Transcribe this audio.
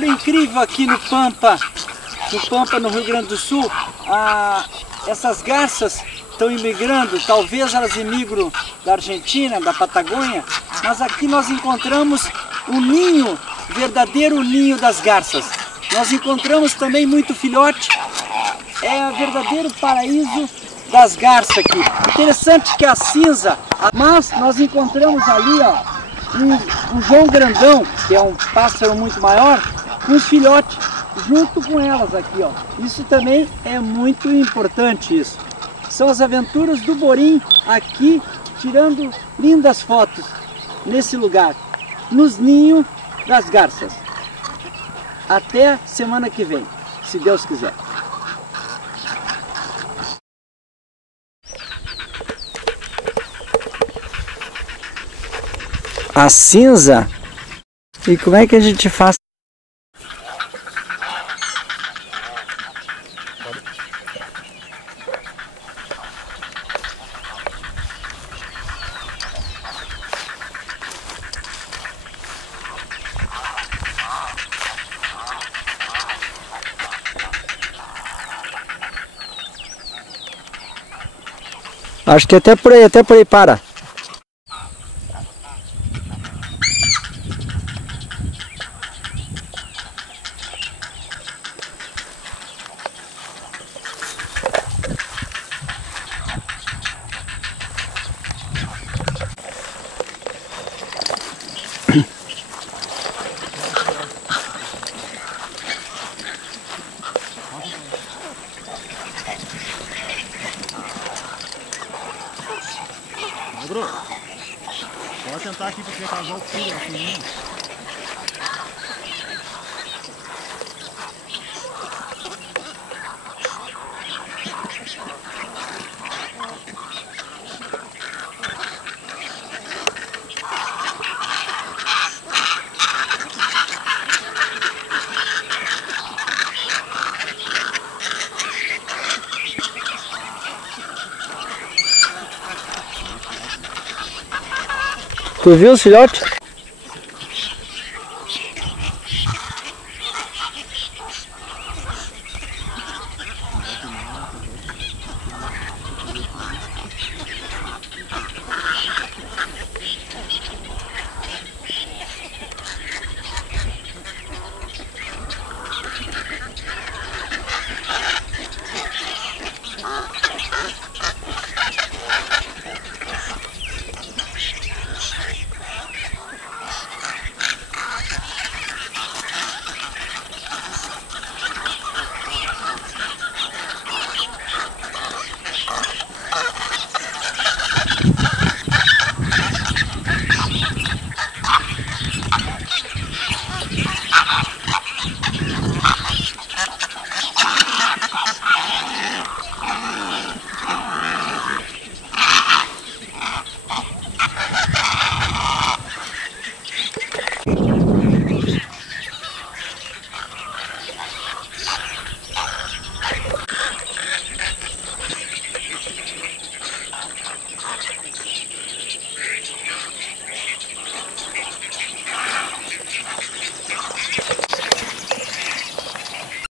aventura incrível aqui no Pampa, no Rio Grande do Sul. Essas garças estão imigrando, talvez elas imigram da Argentina, da Patagônia, mas aqui nós encontramos um ninho, verdadeiro ninho das garças. Nós encontramos também muito filhote, é o verdadeiro paraíso das garças aqui. Interessante que a cinza, mas nós encontramos ali, ó, um João grandão, que é um pássaro muito maior, com os filhotes junto com elas aqui, ó. Isso também é muito importante, isso. São as aventuras do Borim aqui, tirando lindas fotos nesse lugar, nos ninhos das garças. Até semana que vem, se Deus quiser. A cinza? E como é que a gente faz? Acho que até por aí, para. Bruno, pode sentar aqui porque casou o filho assim. Tu viu os filhotes?